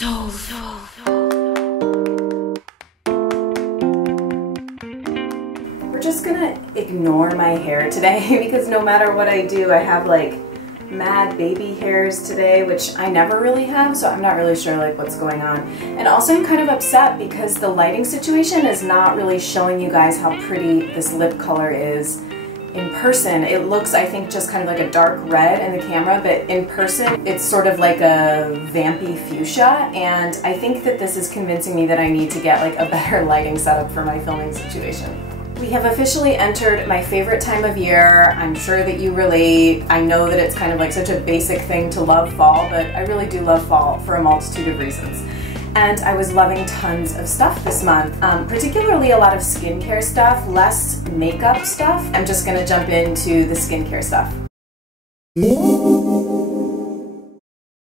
We're just gonna ignore my hair today because no matter what I do, I have like mad baby hairs today, which I never really have, so I'm not really sure like what's going on. And also I'm kind of upset because the lighting situation is not really showing you guys how pretty this lip color is in person. It looks, I think, just kind of like a dark red in the camera, but in person it's sort of like a vampy fuchsia, and I think that this is convincing me that I need to get like a better lighting setup for my filming situation. We have officially entered my favorite time of year. I'm sure that you relate. I know that it's kind of like such a basic thing to love fall, but I really do love fall for a multitude of reasons. And I was loving tons of stuff this month, particularly a lot of skincare stuff, less makeup stuff. I'm just gonna jump into the skincare stuff.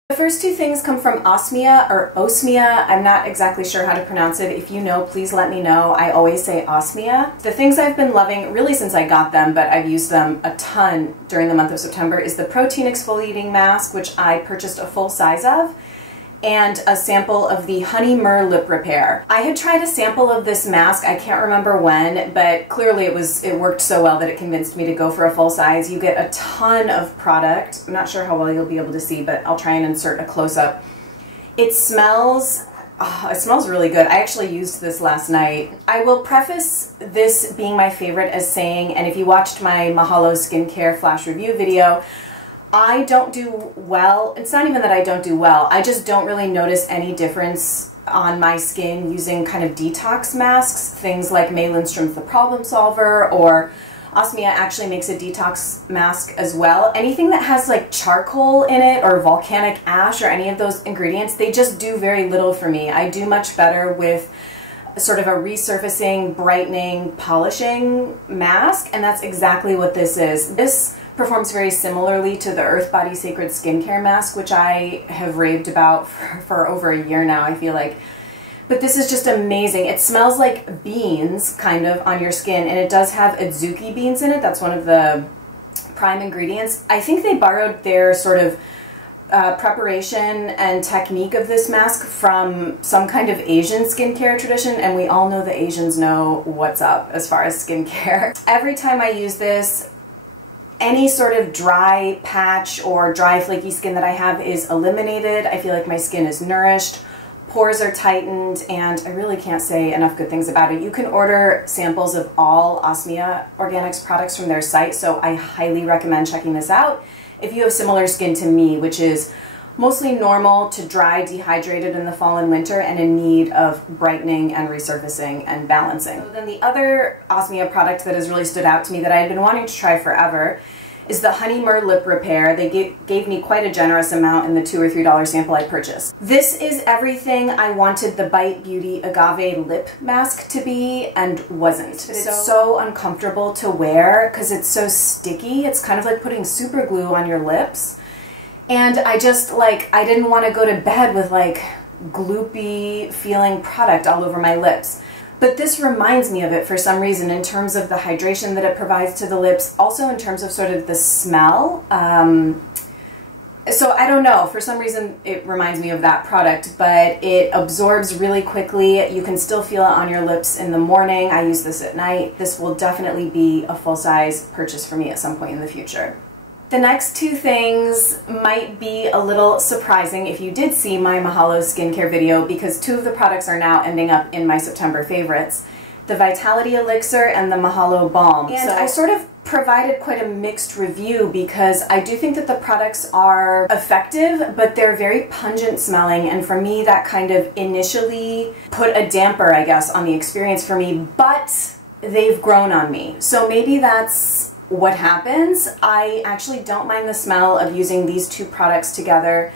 The first two things come from Osmia or Osmia. I'm not exactly sure how to pronounce it. If you know, please let me know. I always say Osmia. The things I've been loving really since I got them, but I've used them a ton during the month of September, is the protein exfoliating mask, which I purchased a full size of, and a sample of the Honey-Myrhh lip repair. I had tried a sample of this mask, I can't remember when, but clearly it worked so well that it convinced me to go for a full size. You get a ton of product. I'm not sure how well you'll be able to see, but I'll try and insert a close-up. It smells really good. I actually used this last night. I will preface this being my favorite as saying, and if you watched my Mahalo skincare flash review video, I don't do well. It's not even that I don't do well. I just don't really notice any difference on my skin using kind of detox masks. Things like May Lindstrom's The Problem Solver, or Osmia actually makes a detox mask as well. Anything that has like charcoal in it or volcanic ash or any of those ingredients, they just do very little for me. I do much better with sort of a resurfacing, brightening, polishing mask, and that's exactly what this is. This performs very similarly to the Earth Body Sacred Skincare Mask, which I have raved about for over a year now, I feel like. But this is just amazing. It smells like beans, kind of, on your skin, and it does have adzuki beans in it. That's one of the prime ingredients. I think they borrowed their sort of preparation and technique of this mask from some kind of Asian skincare tradition, and we all know the Asians know what's up as far as skincare. Every time I use this, any sort of dry patch or dry flaky skin that I have is eliminated. I feel like my skin is nourished, pores are tightened, and I really can't say enough good things about it. You can order samples of all Osmia Organics products from their site, so I highly recommend checking this out if you have similar skin to me, which is mostly normal to dry, dehydrated in the fall and winter, and in need of brightening and resurfacing and balancing. So then the other Osmia product that has really stood out to me that I had been wanting to try forever is the Honey-Myrhh lip repair. They gave me quite a generous amount in the $2 or $3 sample I purchased. This is everything I wanted the Bite Beauty Agave lip mask to be and wasn't. But it's so uncomfortable to wear because it's so sticky. It's kind of like putting super glue on your lips. And I just, like, I didn't want to go to bed with, like, gloopy feeling product all over my lips. But this reminds me of it for some reason in terms of the hydration that it provides to the lips, also in terms of sort of the smell. So I don't know, for some reason it reminds me of that product, but it absorbs really quickly. You can still feel it on your lips in the morning. I use this at night. This will definitely be a full-size purchase for me at some point in the future. The next two things might be a little surprising if you did see my Mahalo skincare video, because two of the products are now ending up in my September favorites. The Vitality Elixir and the Mahalo Balm. And so I sort of provided quite a mixed review because I do think that the products are effective, but they're very pungent smelling, and for me that kind of initially put a damper, I guess, on the experience for me, but they've grown on me. So maybe that's what happens. I actually don't mind the smell of using these two products together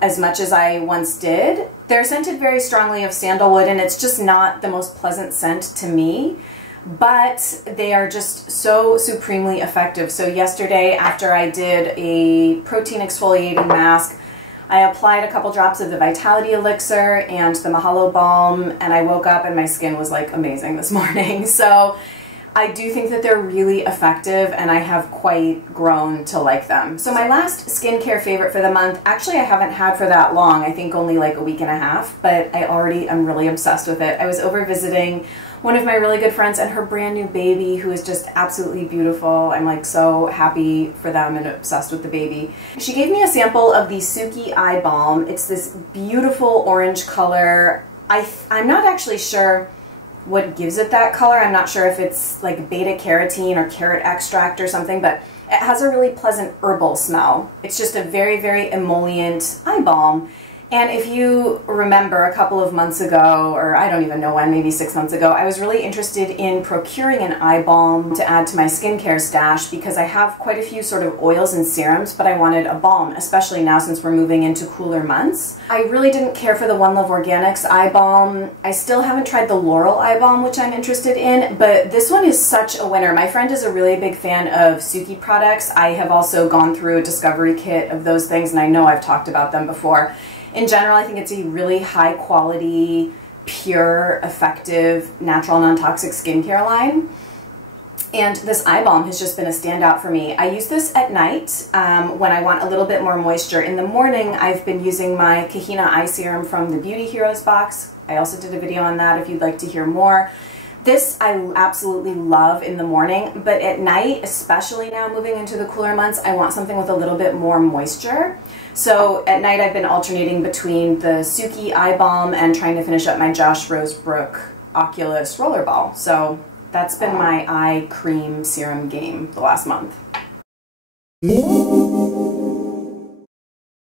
as much as I once did. They're scented very strongly of sandalwood, and it's just not the most pleasant scent to me, but they are just so supremely effective. So yesterday, after I did a protein exfoliating mask, I applied a couple drops of the Vitality Elixir and the Mahalo Balm, and I woke up and my skin was like amazing this morning. So I do think that they're really effective, and I have quite grown to like them. So my last skincare favorite for the month, actually I haven't had for that long, I think only like a week and a half, but I already am really obsessed with it. I was over visiting one of my really good friends and her brand new baby, who is just absolutely beautiful. I'm like so happy for them and obsessed with the baby. She gave me a sample of the Suki Eye Balm. It's this beautiful orange color. I'm not actually sure what gives it that color. I'm not sure if it's like beta carotene or carrot extract or something, but it has a really pleasant herbal smell. It's just a very, very emollient eye balm. And if you remember a couple of months ago, or I don't even know when, maybe 6 months ago, I was really interested in procuring an eye balm to add to my skincare stash because I have quite a few sort of oils and serums, but I wanted a balm, especially now since we're moving into cooler months. I really didn't care for the One Love Organics eye balm. I still haven't tried the Laurel eye balm, which I'm interested in, but this one is such a winner. My friend is a really big fan of Suki products. I have also gone through a discovery kit of those things, and I know I've talked about them before. In general, I think it's a really high quality, pure, effective, natural, non-toxic skincare line. And this eye balm has just been a standout for me. I use this at night when I want a little bit more moisture. In the morning, I've been using my Kahina Eye Serum from the Beauty Heroes box. I also did a video on that if you'd like to hear more. This I absolutely love in the morning, but at night, especially now moving into the cooler months, I want something with a little bit more moisture. So at night I've been alternating between the Suki Eye Balm and trying to finish up my Josh Rosebrook Oculus Rollerball. So that's been my eye cream serum game the last month.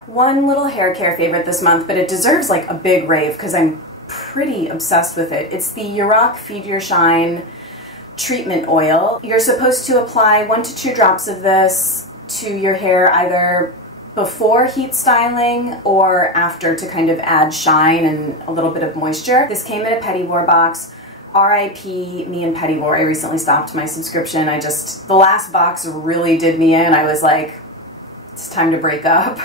One little hair care favorite this month, but it deserves like a big rave because I'm pretty obsessed with it. It's the Yurok Feed Your Shine treatment oil. You're supposed to apply 1 to 2 drops of this to your hair either before heat styling or after to kind of add shine and a little bit of moisture. This came in a PettyBar box. RIP me and PettyBar. I recently stopped my subscription. The last box really did me in. I was like, it's time to break up.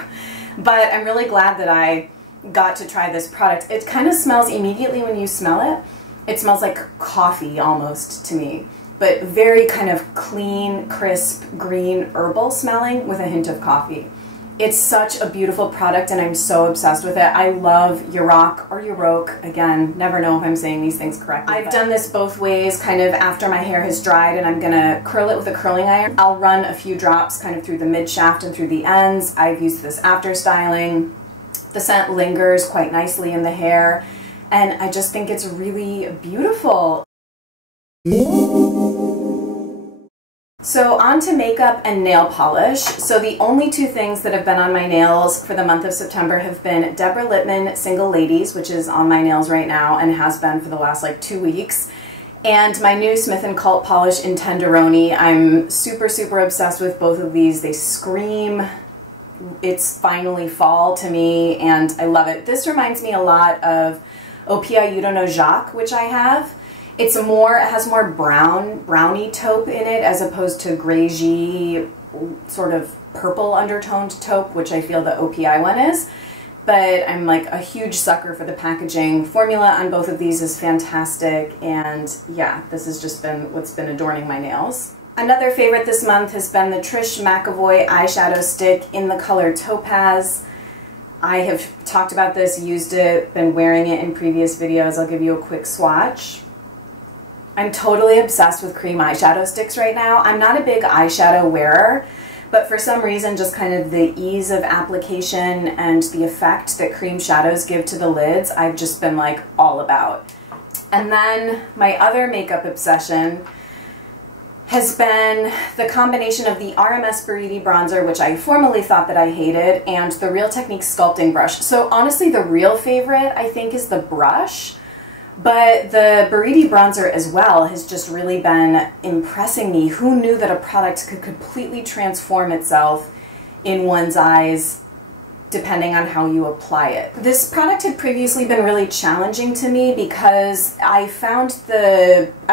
But I'm really glad that I got to try this product. It kind of smells immediately when you smell it. It smells like coffee almost to me, but very kind of clean, crisp, green, herbal smelling with a hint of coffee. It's such a beautiful product and I'm so obsessed with it. I love Yurok or Yurok. Again, never know if I'm saying these things correctly. I've done this both ways, kind of after my hair has dried, and I'm gonna curl it with a curling iron. I'll run a few drops kind of through the mid shaft and through the ends. I've used this after styling. The scent lingers quite nicely in the hair, and I just think it's really beautiful. So on to makeup and nail polish. So the only 2 things that have been on my nails for the month of September have been Deborah Lippmann Single Ladies, which is on my nails right now and has been for the last like 2 weeks, and my new Smith & Cult polish in Tenderoni. I'm super, super obsessed with both of these. They scream, it's finally fall to me, and I love it. This reminds me a lot of Opia You Don't Know Jacques, which I have. It has more browny taupe in it as opposed to greigey, sort of purple undertoned taupe, which I feel the OPI one is. But I'm like a huge sucker for the packaging. Formula on both of these is fantastic, and yeah, this has just been what's been adorning my nails. Another favorite this month has been the Trish McEvoy eyeshadow stick in the color Topaz. I have talked about this, used it, been wearing it in previous videos. I'll give you a quick swatch. I'm totally obsessed with cream eyeshadow sticks right now. I'm not a big eyeshadow wearer, but for some reason just kind of the ease of application and the effect that cream shadows give to the lids, I've just been like all about. And then my other makeup obsession has been the combination of the RMS Buriti bronzer, which I formerly thought that I hated, and the Real Techniques sculpting brush. So honestly, the real favorite I think is the brush. But the Buriti bronzer as well has just really been impressing me. Who knew that a product could completely transform itself in one's eyes depending on how you apply it. This product had previously been really challenging to me because I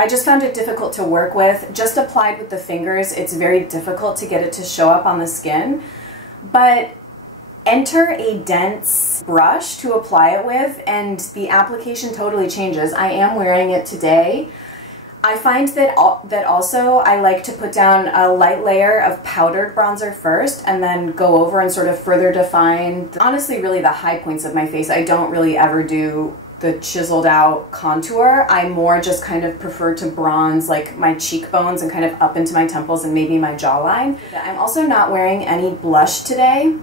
just found it difficult to work with. Just applied with the fingers, it's very difficult to get it to show up on the skin. But enter a dense brush to apply it with and the application totally changes. I am wearing it today. I find that also I like to put down a light layer of powdered bronzer first and then go over and sort of further define, honestly, really the high points of my face. I don't really ever do the chiseled out contour. I more just kind of prefer to bronze like my cheekbones and kind of up into my temples and maybe my jawline. I'm also not wearing any blush today,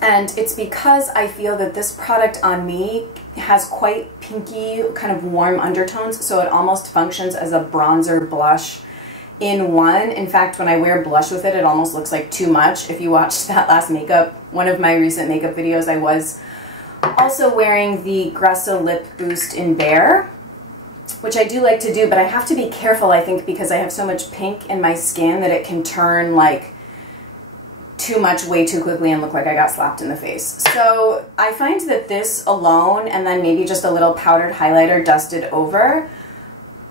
and it's because I feel that this product on me has quite pinky, kind of warm undertones, so it almost functions as a bronzer blush in one. In fact, when I wear blush with it, it almost looks like too much. If you watched that last one of my recent makeup videos, I was also wearing the Gresso Lip Boost in Bare, which I do like to do, but I have to be careful, I think, because I have so much pink in my skin that it can turn like too much way too quickly and look like I got slapped in the face. So I find that this alone, and then maybe just a little powdered highlighter dusted over,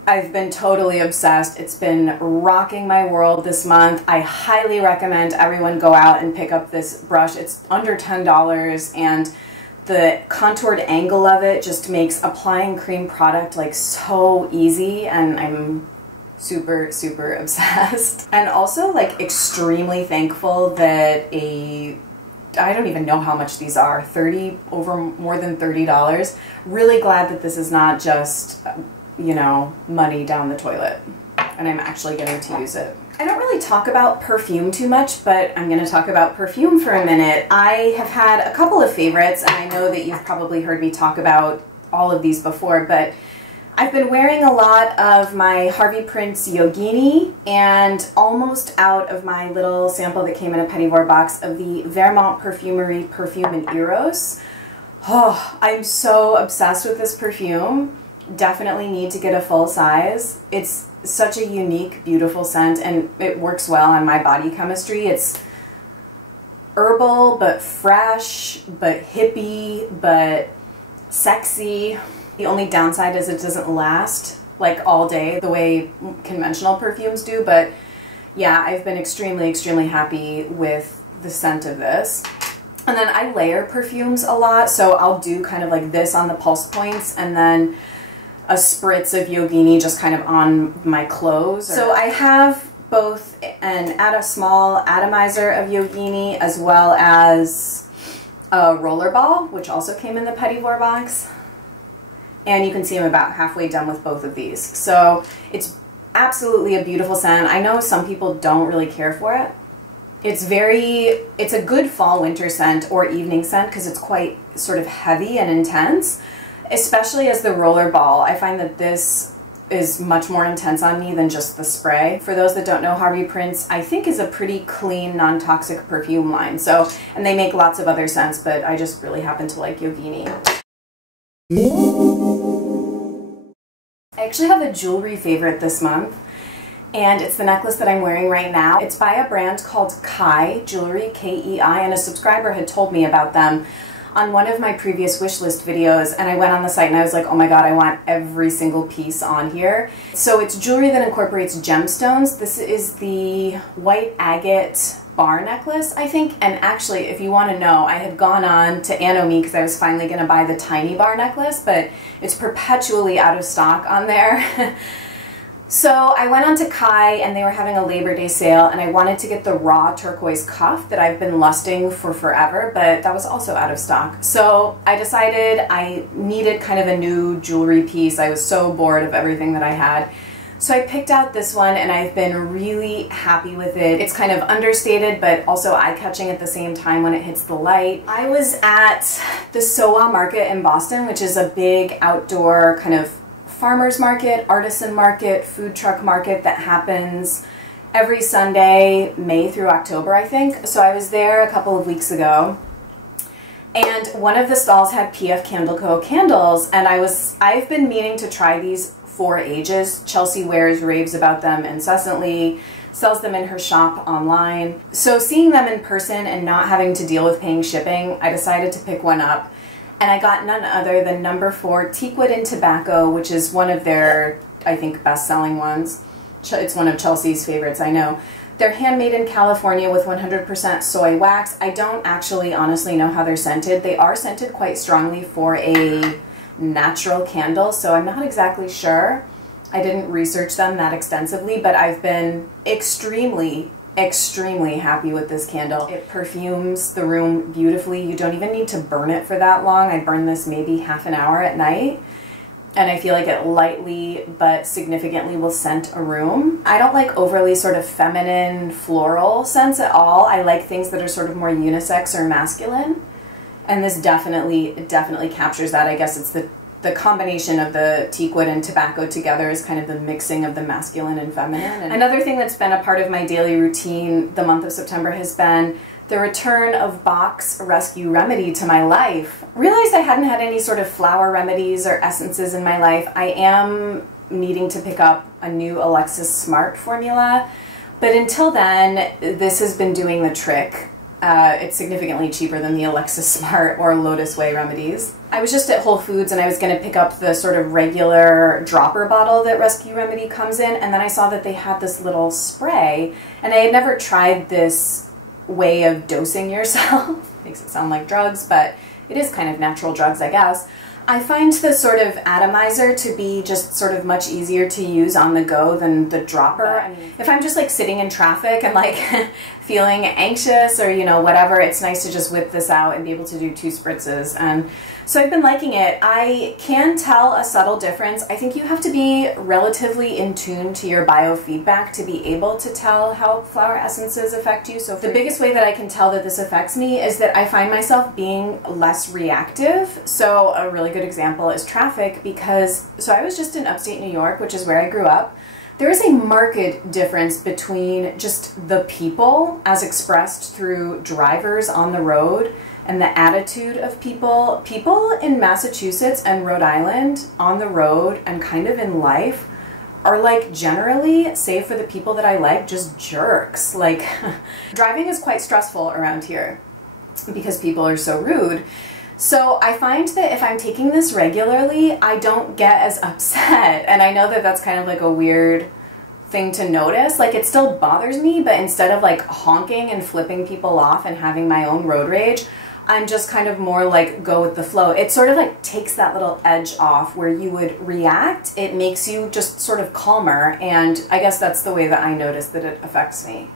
I've been totally obsessed. It's been rocking my world this month. I highly recommend everyone go out and pick up this brush. It's under $10, and the contoured angle of it just makes applying cream product like so easy, and I'm super, super obsessed. And also like extremely thankful that I don't even know how much these are, more than $30. Really glad that this is not just, you know, money down the toilet, and I'm actually getting to use it. I don't really talk about perfume too much, but I'm going to talk about perfume for a minute. I have had a couple of favorites, and I know that you've probably heard me talk about all of these before, but I've been wearing a lot of my Harvey Prince Yogini and almost out of my little sample that came in a Petit Vour box of the Vermont Perfumery Perfume in Eros. Oh, I'm so obsessed with this perfume. Definitely need to get a full size. It's such a unique, beautiful scent, and it works well on my body chemistry. It's herbal, but fresh, but hippie, but sexy. The only downside is it doesn't last like all day the way conventional perfumes do, but yeah, I've been extremely, extremely happy with the scent of this. And then I layer perfumes a lot, so I'll do kind of like this on the pulse points and then a spritz of Yogini just kind of on my clothes. So I have both a small atomizer of Yogini as well as a roller ball, which also came in the Petit Vour box. And you can see I'm about halfway done with both of these. So it's absolutely a beautiful scent. I know some people don't really care for it. It's a good fall winter scent or evening scent because it's quite sort of heavy and intense, especially as the roller ball. I find that this is much more intense on me than just the spray. For those that don't know, Harvey Prince, I think, is a pretty clean, non-toxic perfume line. So, and they make lots of other scents, but I just really happen to like Yogini. I actually have a jewelry favorite this month, and it's the necklace that I'm wearing right now. It's by a brand called Kai Jewelry, K-E-I, and a subscriber had told me about them on one of my previous wish list videos, and I went on the site and I was like, oh my god, I want every single piece on here. So it's jewelry that incorporates gemstones. This is the white agate bar necklace, I think, and actually, if you want to know, I had gone on to Anomi because I was finally going to buy the tiny bar necklace, but it's perpetually out of stock on there. So I went on to Kai and they were having a Labor Day sale, and I wanted to get the raw turquoise cuff that I've been lusting for forever, but that was also out of stock. So I decided I needed kind of a new jewelry piece. I was so bored of everything that I had. So I picked out this one, and I've been really happy with it. It's kind of understated, but also eye-catching at the same time when it hits the light. I was at the SOA Market in Boston, which is a big outdoor kind of farmer's market, artisan market, food truck market that happens every Sunday, May through October, I think. So I was there a couple of weeks ago, and one of the stalls had PF Candle Co. candles, and I've been meaning to try these for ages. Chelsea raves about them incessantly, sells them in her shop online. So seeing them in person and not having to deal with paying shipping, I decided to pick one up. And I got none other than number 4 Teakwood and Tobacco, which is one of their, I think, best-selling ones. It's one of Chelsea's favorites, I know. They're handmade in California with 100% soy wax. I don't actually honestly know how they're scented. They are scented quite strongly for a natural candle, so I'm not exactly sure. I didn't research them that extensively, but I've been extremely happy with this candle. It perfumes the room beautifully. You don't even need to burn it for that long. I burn this maybe half an hour at night, and I feel like it lightly but significantly will scent a room. I don't like overly sort of feminine floral scents at all. I like things that are sort of more unisex or masculine, and this definitely captures that. I guess it's the combination of the teakwood and tobacco together is kind of the mixing of the masculine and feminine. And another thing that's been a part of my daily routine the month of September has been the return of Bach's Rescue Remedy to my life. Realized I hadn't had any sort of flower remedies or essences in my life. I am needing to pick up a new Alexis Smart formula, but until then, this has been doing the trick. It's significantly cheaper than the Alexis Smart or Lotus Way remedies. I was just at Whole Foods and I was going to pick up the sort of regular dropper bottle that Rescue Remedy comes in, and then I saw that they had this little spray, and I had never tried this way of dosing yourself. Makes it sound like drugs, but it is kind of natural drugs, I guess. I find the sort of atomizer to be just sort of much easier to use on the go than the dropper. I mean, if I'm just like sitting in traffic and like feeling anxious or, you know, whatever, it's nice to just whip this out and be able to do 2 spritzes. And so I've been liking it. I can tell a subtle difference. I think you have to be relatively in tune to your biofeedback to be able to tell how flower essences affect you. So the biggest way that I can tell that this affects me is that I find myself being less reactive. So a really good example is traffic, because so I was just in upstate New York, which is where I grew up. There is a marked difference between just the people as expressed through drivers on the road and the attitude of people. People in Massachusetts and Rhode Island on the road and kind of in life are like generally, save for the people that I like, just jerks. Like driving is quite stressful around here because people are so rude. So I find that if I'm taking this regularly, I don't get as upset. And I know that that's kind of like a weird thing to notice. Like it still bothers me, but instead of like honking and flipping people off and having my own road rage, I'm just kind of more like go with the flow. It sort of like takes that little edge off where you would react. It makes you just sort of calmer, and I guess that's the way that I notice that it affects me.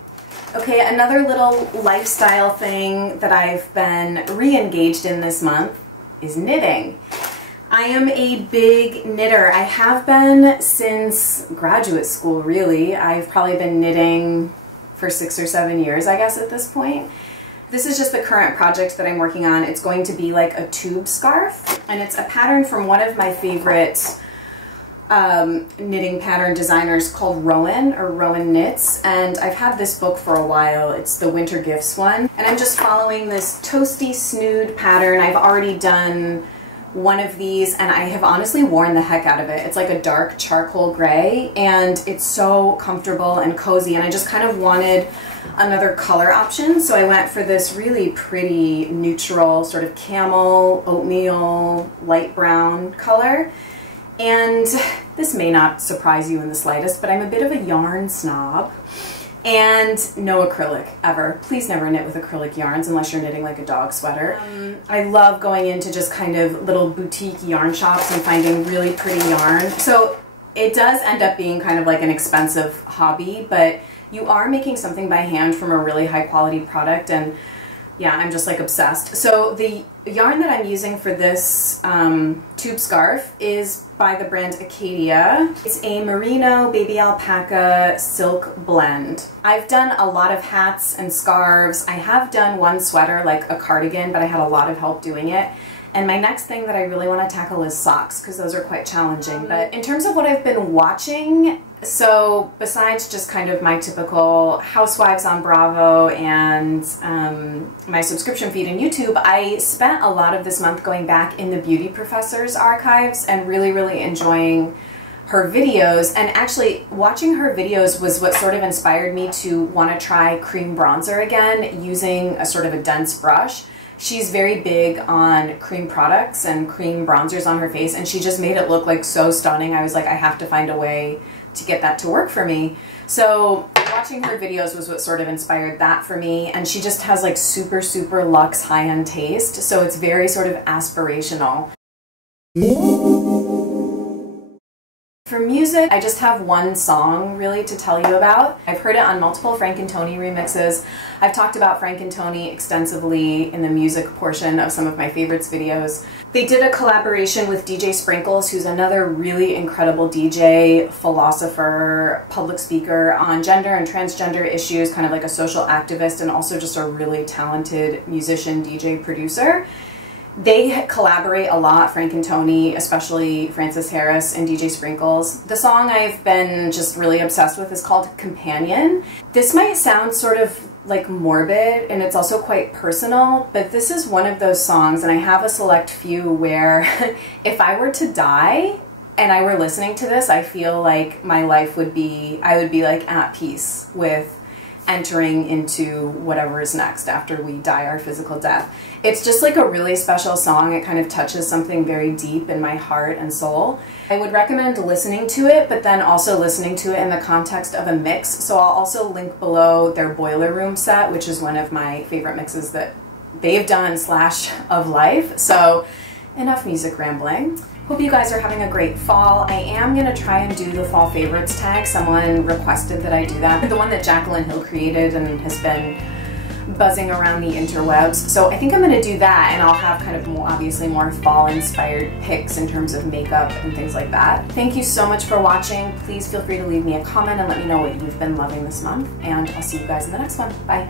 Okay, another little lifestyle thing that I've been re-engaged in this month is knitting. I am a big knitter. I have been since graduate school, really. I've probably been knitting for 6 or 7 years, I guess, at this point. This is just the current project that I'm working on. It's going to be like a tube scarf, and it's a pattern from one of my favorite knitting pattern designers called Rowan Knits, and I've had this book for a while. It's the Winter Gifts one, and I'm just following this toasty snood pattern. I've already done one of these, and I have honestly worn the heck out of it. It's like a dark charcoal gray, and it's so comfortable and cozy, and I just kind of wanted another color option, so I went for this really pretty neutral sort of camel, oatmeal, light brown color. And this may not surprise you in the slightest, but I'm a bit of a yarn snob, and no acrylic ever. Please never knit with acrylic yarns unless you're knitting like a dog sweater. I love going into just kind of little boutique yarn shops and finding really pretty yarn. So it does end up being kind of like an expensive hobby, but you are making something by hand from a really high quality product, and yeah, I'm just like obsessed. So the yarn that I'm using for this tube scarf is by the brand Acadia. It's a merino baby alpaca silk blend. I've done a lot of hats and scarves. I have done one sweater, like a cardigan, but I had a lot of help doing it. And my next thing that I really want to tackle is socks, because those are quite challenging. But in terms of what I've been watching, so besides just kind of my typical Housewives on Bravo and my subscription feed in YouTube, I spent a lot of this month going back in the Beauty Professor's archives and really enjoying her videos. And actually watching her videos was what sort of inspired me to want to try cream bronzer again using a sort of a dense brush. She's very big on cream products and cream bronzers on her face, and she just made it look like so stunning. I was like, I have to find a way to get that to work for me. So watching her videos was what sort of inspired that for me, and she just has like super luxe high-end taste, so it's very sort of aspirational. For For music, I just have one song really to tell you about. I've heard it on multiple Frank and Tony remixes. I've talked about Frank and Tony extensively in the music portion of some of my favorites videos. They did a collaboration with DJ Sprinkles, who's another really incredible DJ, philosopher, public speaker on gender and transgender issues, kind of like a social activist, and also just a really talented musician, DJ, producer. They collaborate a lot, Frank and Tony, especially Francis Harris and DJ Sprinkles. The song I've been just really obsessed with is called Companion. This might sound sort of like morbid, and it's also quite personal, but this is one of those songs, and I have a select few where if I were to die and I were listening to this, I feel like my life would be, I would be like at peace with entering into whatever is next after we die our physical death. It's just like a really special song. It kind of touches something very deep in my heart and soul. I would recommend listening to it, but then also listening to it in the context of a mix. So I'll also link below their Boiler Room set, which is one of my favorite mixes that they've done / of life. So enough music rambling. Hope you guys are having a great fall. I am going to try and do the fall favorites tag. Someone requested that I do that. The one that Jacqueline Hill created and has been buzzing around the interwebs. So I think I'm going to do that, and I'll have kind of more, obviously more fall inspired picks in terms of makeup and things like that. Thank you so much for watching. Please feel free to leave me a comment and let me know what you've been loving this month, and I'll see you guys in the next one. Bye.